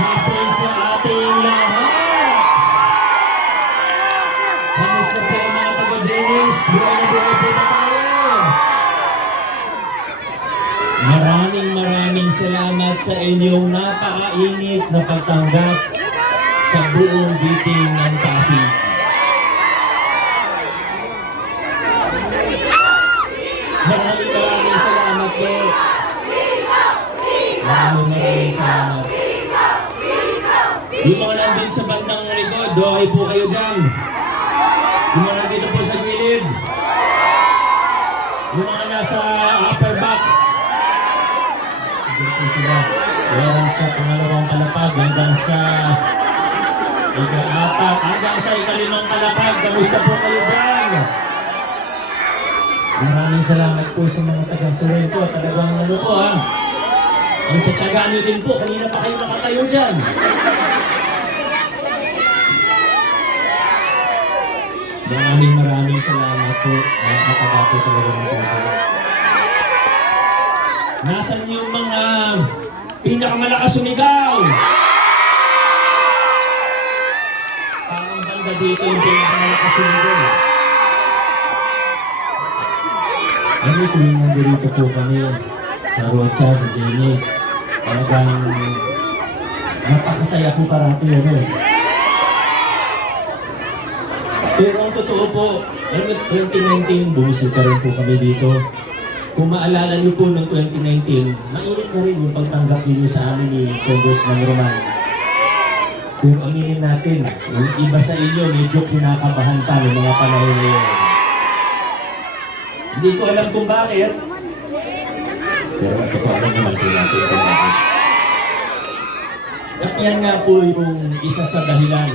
hapon sa ating lahat. Kamusta po mga taga-Jenis? Buhay po ba tayo? Maraming salamat sa inyong napakainit na pagtanggap sa buong biting ng Pasig. Maraming salamat po. Maraming salamat. Yung mga nandun sa bandang likod, okay po kayo dyan. Yung mga nandito po sa gilid. Yung mga nasa upper box. Sige po sila. Meron sa pangalawang palapag hanggang sa ika-apat, hanggang sa ikalimang palapag. Kamusta po kayo dyan? Maraming salamat po sa mga taga-Surin po. Talagang ano po ha. Ang tsatsaga nyo din po. Kanina pa kayo nakatayo dyan. Maraming salamat po. Nakakatawa po talaga ng puso. Nasaan yung mga pinakamalakas sumigaw? Parang banda dito yung pinakamalakas sumigaw. Ano po yung nandito po kami sa Rocha, sa Jenis. Talagang napakasaya po parati ano. Pero ang totoo po, alam mo, 2019, bumisita rin po kami dito. Kung maalala niyo po noong 2019, mainit na rin yung pagtanggap niyo sa amin ni Congressman Roman. Pero aminin natin, yung iba sa inyo medyo kinakabahan pa ng mga panahon na yun. Hindi ko alam kung bakit. Pero totoo alam naman po natin kung bakit. At yan nga po yung isa sa dahilan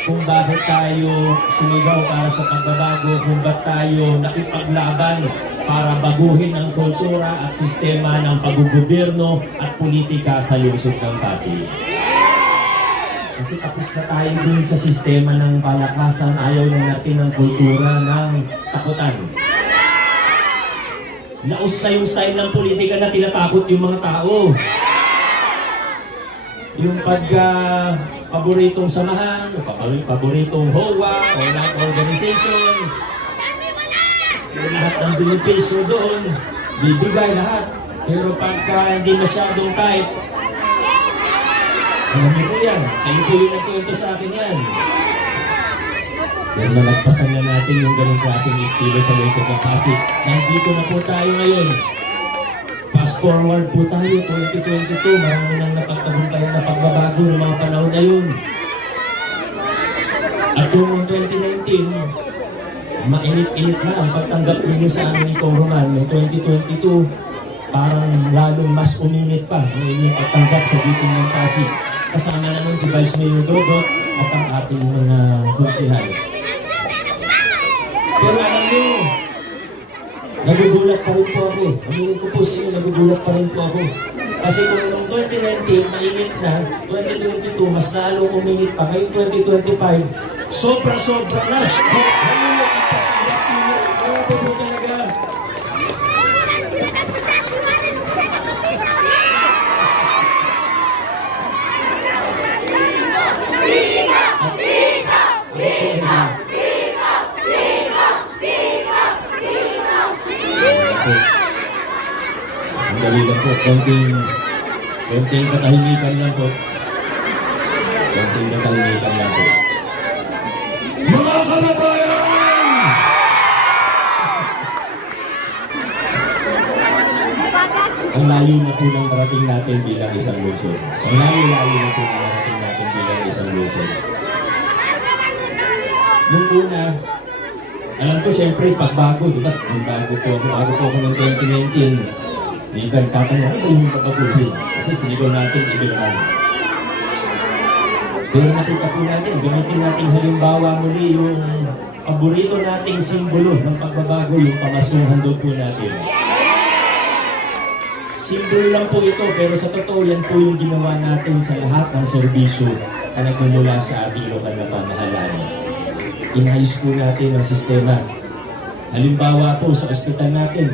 kung bakit tayo sumigaw para sa pagbabago, kung bakit tayo nakipaglaban para baguhin ang kultura at sistema ng paggugobyerno at politika sa lungsod ng Pasig. Kasi tapos na tayo dun sa sistema ng palakasan, ayaw na natin ng kultura ng takutan. Naus na yung style ng politika na tinatakot yung mga tao. Yung paboritong samahan, paboritong HOA o lahat organization, yung lahat ng benepisyo doon, bibigay lahat. Pero pagka hindi masyadong type, alam niyo po yan, kayo po yung nagkwento sa akin yan. Pero malagpasan na natin yung ganong klaseng estilo sa lungsod ng Pasig. Nandito na po tayo ngayon. Fast forward po tayo, 2022, marami nang napagtagumpayan na pagbabago ng mga panahon na yun. At noong 2019, mainit-init na ang pagtanggap ninyo sa amin ni Roman. Noong 2022, parang lalong mas uminit pa ang inyong pagtanggap sa biting ng Pasig. Kasama na nun si Vice Mayor Dogot at ang ating mga konsehal. Pero alam nyo, nagugulat pa rin po ako. Aminin ko po sa inyo, nagugulat pa rin po ako. Kasi kung noong 2019, mainit na, 2022, mas lalong uminit pa. Ngayon 2025, sobra-sobra na. Grabe po talaga. Ang dali lang po, konting katahimikan lang po. Konting katahimikan lang po. Mga kababayan! Ang layo na po ng marating natin bilang isang lungsod. Ang layo-layo na po ng marating natin bilang isang lungsod. Nung una, alam ko siyempre pagbago, diba? Nung bago po ako ng 2019, hindi ka tatanong, ano ba yung papaguhin? Kasi sinigaw natin, ibigay. Pero nakita po natin, gamitin natin halimbawa muli yung paborito nating simbolo ng pagbabago, yung pamasuhan doon po natin. Simbolo lang po ito, pero sa totoo yan po yung ginawa natin sa lahat ng serbisyo na nagmumula sa ating lokal na pamahalaan. Inayos po natin ang sistema. Halimbawa po sa ospital natin,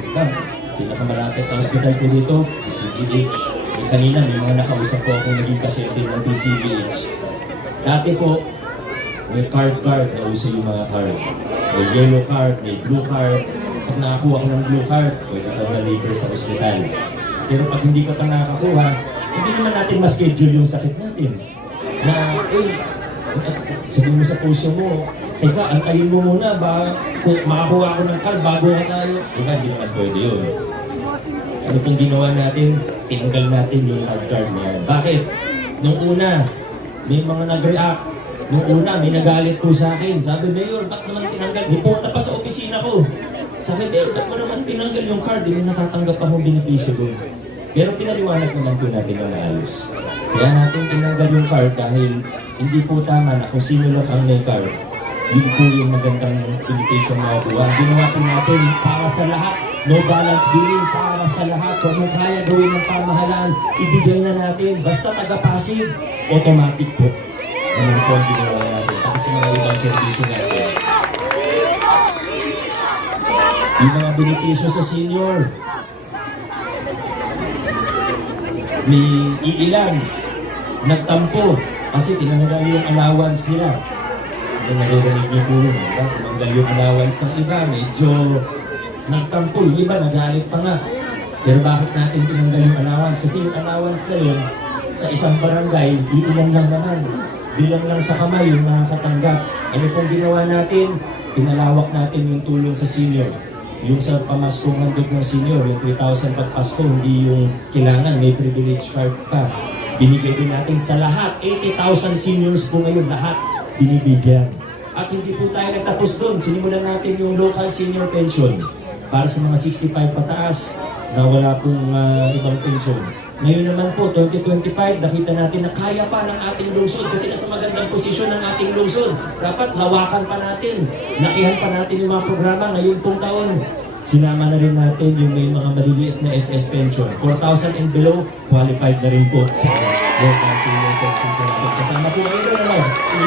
pinakamalapit na ospital po dito, CGH. Kanina may mga nakausap po akong naging pasyente ng DCGH. Dati po, may card na uso yung mga card. May yellow card, may blue card. Pag nakakuha ka ng blue card, pwede ka na libre sa ospital. Pero pag hindi ka pa nakakakuha, hindi naman natin ma-schedule yung sakit natin. Na, sabihin mo sa puso mo, teka, antayin mo muna ba kung makakuha ako ng card bago ka tayo. Diba, hindi naman pwede yun. Ano pong ginawa natin? Tinanggal natin yung card na yan. Bakit? Nung una, may mga nag-react. Nung una, may nagalit po sa akin. Sabi, Mayor, ba't naman tinanggal? Ipunta pa sa opisina ko. Sabi, Mayor, ba't mo naman tinanggal yung card? Hindi natatanggap akong benepisyo doon. Pero pinaliwanag naman po natin na naayos. Kaya natin tinanggal yung card dahil hindi po tama na kung sino lang ang may card. Yun po yung magandang benepisyo na nakuha. Ginawa po natin para sa lahat. No balance billing para sa lahat. Kung ano kaya gawin ng pamahalaan, ibigay na natin. Basta taga-passive, automatic po. Ano po ang ginawa natin. Tapos yung mga ibang servisyo natin. Yung mga benepisyo sa senior. May iilan nagtampo kasi tinanggal yung allowance nila. Kung naririnig niyo po yun, tinanggal yung allowance ng iba, medyo nagtampo. Yung iba nagalit pa nga. Pero bakit natin tinanggal yung allowance? Kasi yung allowance na yun, sa isang barangay, iilan lang naman. Bilang lang sa kamay yung nakakatanggap. Ano pong ginawa natin? Pinalawak natin yung tulong sa senior. Yung sa pamaskong handog ng senior, yung 3,000 pag Pasko, hindi yung kailangan, may privilege card pa. Binigay din natin sa lahat. 80,000 seniors po ngayon, lahat binibigyan. At hindi po tayo nagtapos doon. Sinimulan natin yung local senior pension para sa mga 65 pataas na wala pong ibang pension. Ngayon naman po, 2025, nakita natin na kaya pa ng ating lungsod kasi nasa magandang posisyon ng ating lungsod. Dapat lawakan pa natin, lakihan pa natin yung mga programa ngayong pong taon. Sinama na rin natin yung may mga maliliit na SS pension. 4,000 and below, qualified na rin po sa local senior pension. Kasama po kayo doon, ano?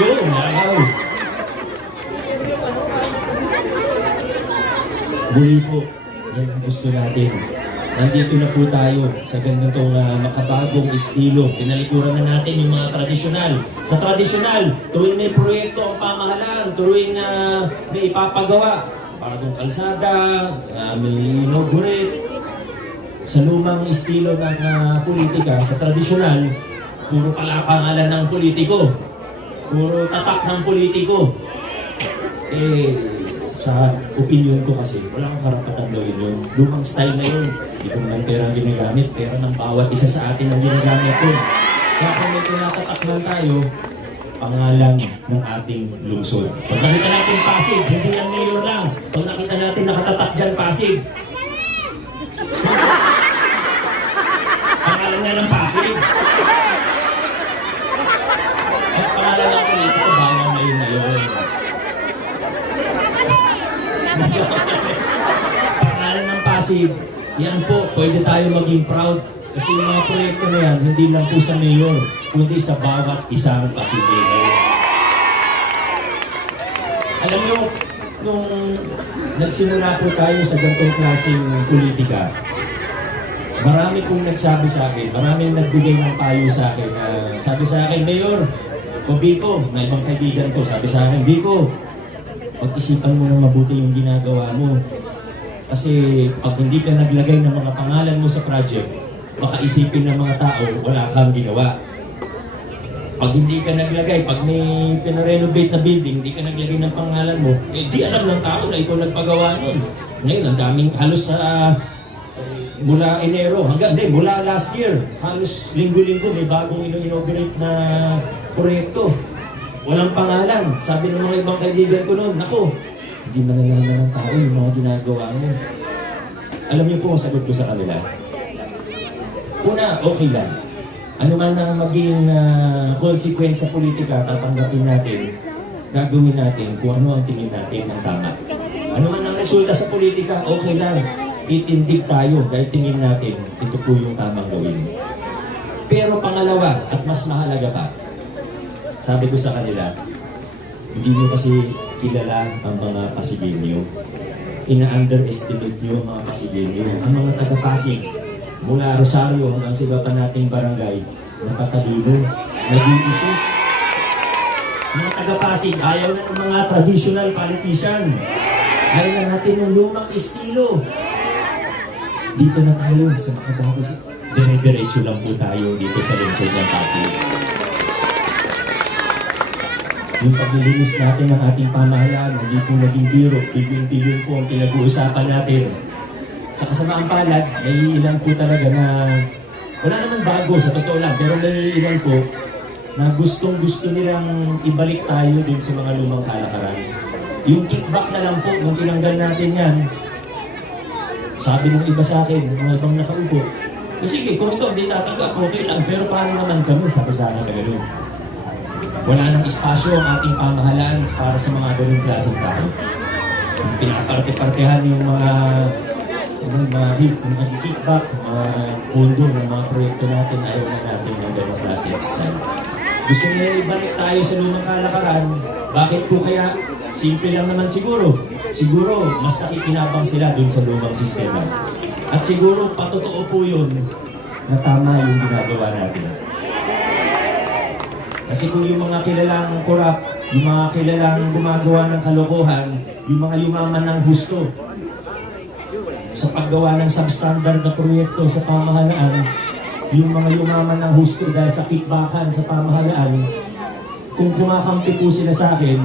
Yun, nakaw. Muli po, yan ang gusto natin. Nandito na po tayo sa ganitong makabagong estilo. Tinalikuran na natin yung mga tradisyonal. Sa tradisyonal, tuwing may proyekto ang pamahalaan, tuwing may ipapagawa, bagong kalsada, may inaugurate. Sa lumang estilo ng politika, sa tradisyonal, puro pala pangalan ng politiko. Puro tatak ng politiko. Sa opinion ko kasi, wala akong karapatan gawin yun. Lumang style na yun. Hindi ko naman pera ang ginagamit. Pera ng bawat isa sa atin ang ginagamit yun. Kaya kung may tinatatakman tayo, pangalan ng ating lungsod. Pag nakita natin Pasig, hindi yan mayor lang. Pag nakita natin nakatatak dyan Pasig, pangalan nga ng Pasig. At pangalan ng politiko, bawal na yun ngayon. Pangalan ng Pasig, yan po, pwede tayo maging proud. Kasi yung mga proyekto na yan, hindi lang po sa mayor, kundi sa bawat isang Pasigeno. Alam nyo, nung nagsimula po tayo sa ganitong klaseng politika, marami pong nagsabi sa akin, maraming nagbigay ng payo sa akin. Sabi sa akin, Mayor, o Biko, na ibang kaibigan ko, sabi sa akin, Biko, pag-isipan mo ng mabuti yung ginagawa mo. Kasi pag hindi ka naglagay ng mga pangalan mo sa project, baka isipin ng mga tao, wala kang ginawa. Pag hindi ka naglagay, pag may pinarenovate na building, hindi ka naglagay ng pangalan mo, di alam ng tao na ikaw nagpagawa nun. Ngayon, ang daming halos sa mula Enero mula last year, halos linggo-linggo may bagong inaugurate na proyekto. Walang pangalan. Sabi ng mga ibang kaibigan ko noon, nako, hindi malalaman ng tao yung mga ginagawa mo. Alam niyo po ang sagot ko sa kanila. Una, okay lang. Ano man ang maging consequence sa politika, tatanggapin natin, gagawin natin kung ano ang tingin natin ng tama. Ano man ang resulta sa politika, okay lang. Itindig tayo dahil tingin natin, ito po yung tamang gawin. Pero pangalawa, at mas mahalaga pa, sabi ko sa kanila, hindi nyo kasi kilala ang mga Pasigenyo. Ina-underestimate nyo ang mga Pasigenyo. Ang mga taga-Pasig, mula Rosario hanggang sa iba pa nating barangay, natatalino, nag-iisip. Mga taga-Pasig, ayaw na ng mga traditional politician. Ayaw na natin ng lumang estilo. Dito na tayo sa makabago. Dire-diretso lang po tayo dito sa lungsod ng Pasig. Yung paglilinis natin ng ating pamahalaan, hindi po naging biro, bilyon-bilyon po ang pinag-uusapan natin. Sa kasamaang palad, naiilan po talaga na, wala naman bago sa totoo lang, pero naiilan po na gustong-gusto nilang ibalik tayo din sa mga lumang kalakaran. Yung kickback na lang po, nung tinanggal natin yan, sabi ng iba sa akin, mga ibang nakaupo, sige, kung ito hindi tatanggap, okay lang, pero paano naman kami? Sabi sa akin na gano'n. Wala nang espasyo ang ating pamahalaan para sa mga ganung klaseng tao. Pinaparte-partehan yung mga kickback, mga pondo ng mga proyekto natin, ayaw na natin ng ganung klaseng style. Gusto nila ibalik tayo sa lumang kalakaran, bakit po kaya? Simple lang naman siguro. Siguro, mas nakikinabang sila dun sa lumang sistema. At siguro, patotoo po yun na tama yung ginagawa natin. Kasi kung yung mga kilalang korap, yung mga kilalang gumagawa ng kalokohan, yung mga yumaman ng husto sa paggawa ng substandard na proyekto sa pamahalaan, yung mga yumaman ng husto dahil sa kickbackan sa pamahalaan, kung kumakampi po sila sa akin,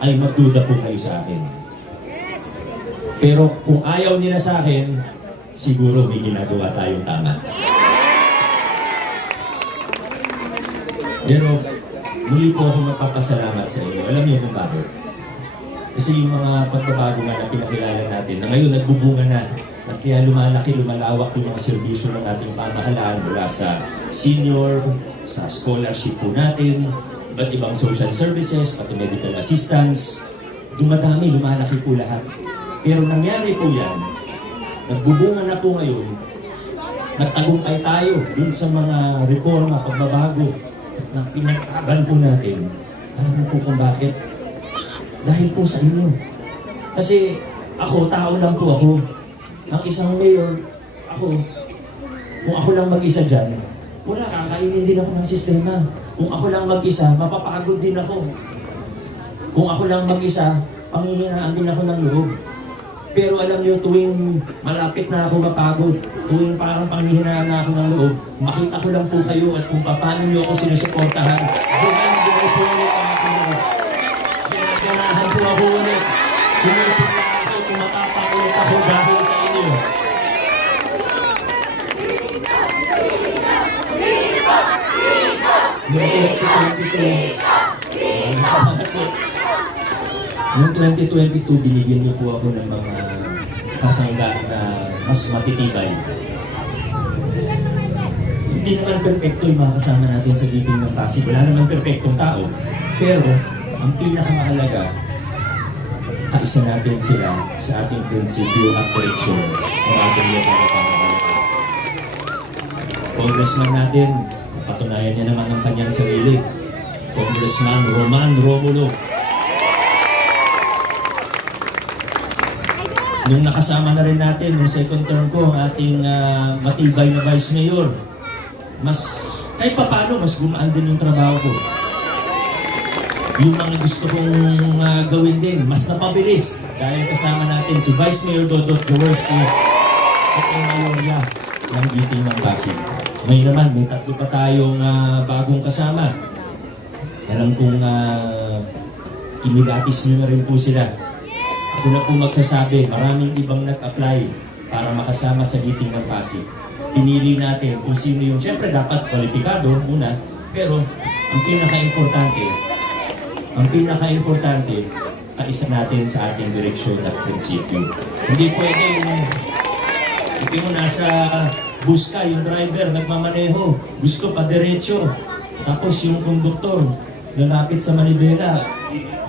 ay magduda po kayo sa akin. Pero kung ayaw nila sa akin, siguro may ginagawa tayong tama. Pero muli po ako magpapasalamat sa inyo. Alam niyo kung bakit? Kasi yung mga pagbabago nga na pinakilala natin, na ngayon nagbubunga na, at kaya lumalaki, lumalawak yung mga serbisyo ng ating pamahalaan mula sa senior, sa scholarship po natin, iba't ibang social services, pati medical assistance, dumadami, lumalaki po lahat. Pero nangyari po yan, nagbubunga na po ngayon, nagtagumpay tayo dun sa mga reforma, pagbabago na pinagkaban po natin. Alam mo po kung bakit? Dahil po sa inyo. Kasi ako, tao lang po ako. Ang isang mayor, ako, kung ako lang mag-isa dyan, wala, kakainin din ako ng sistema. Kung ako lang mag-isa, mapapagod din ako. Kung ako lang mag-isa, panghihinaan din ako ng loob. Pero alam niyo, tuwing malapit na ako mapagod, tuwing parang panghihinaan na ako ng loob, makita ko lang po kayo at kung paano niyo ako sinusuportahan, buhay po ulit ang aking loob. Ganahan po ako ulit. Sumusimula ako, tumatapak ulit ako dahil sa inyo. Noong 2022, binigyan niyo po ako ng mga kasangga na mas matitibay. Hindi naman perfecto yung mga kasama natin sa giping ng Pasig. Wala naman perfectong tao. Pero, ang pinakamahalaga, kaisa natin sila sa ating prinsipyo at direksyon ng ating lokal na pamahalaan. Congressman natin, patunayan niya naman ang kanyang sarili. Congressman Roman Romulo. Nung nakasama na rin natin, nung second term ko, ang ating matibay na Vice Mayor, kahit pa paano, mas gumaan din yung trabaho ko. Yung mga gusto kong gawin din, mas napabilis. Dahil kasama natin si Vice Mayor Dodot Jaworski at ang Mayorya ng Giting ng Pasig. Ngayon naman, may tatlo pa tayong bagong kasama. Alam kong kinilatis nyo na rin po sila. Ako na po magsasabi, maraming ibang nag-apply para makasama sa Giting ng Pasig. Pinili natin kung sino yung, siyempre dapat kwalipikado muna, pero ang pinaka-importante, kaisa natin sa ating direksyon at prinsipyo. Hindi pwedeng ipin mo nasa bus ka, yung driver nagmamaneho, gusto pa diretso, tapos yung konduktor lalapit sa manibela,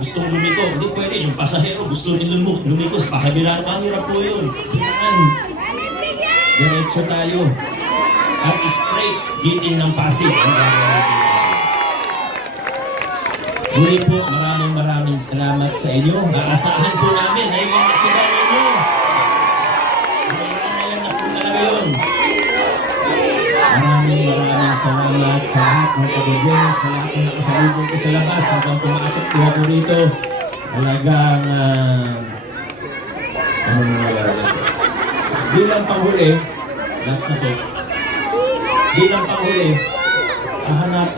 gustong lumiko. Hindi pwede. Yung pasahero gusto rin lumiko. Sa kabila, mahirap po yun. Kailangan. Diretso tayo. At straight, Giting ng Pasig. Muli po, maraming salamat sa inyo. Nakasahan po namin ay mga sigaw ninyo. Ngayon na po talaga yun. salamat sa lahat ng kabigyan, sa lahat ng nakasalubong ko sa labas habang pumasok po ako rito. Talagang, ano nangyayari? Bilang panghuli, last na to. Bilang panghuli,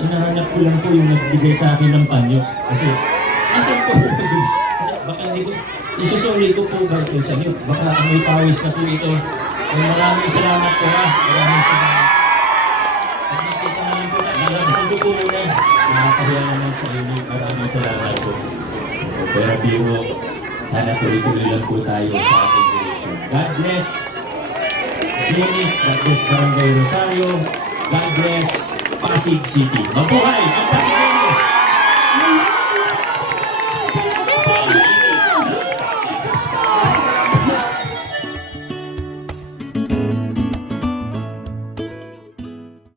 hinahanap ko lang po yung nagbigay sa akin ng panyo. Kasi, asan po? Kasi baka hindi ko, isusuli ko po ba ito sa inyo? Baka may pawis na po ito. Maraming salamat po ha. Maraming salamat. At nakita naman po na, nalabhan ko po muna. Nakakahiya naman sa inyo. Maraming salamat po. Pero biro, sana tuloy-tuloy lang po tayo sa ating direction. God bless Jenis, God bless Barangay Rosario, God bless Pasig City. Mabuhay ang Pasig!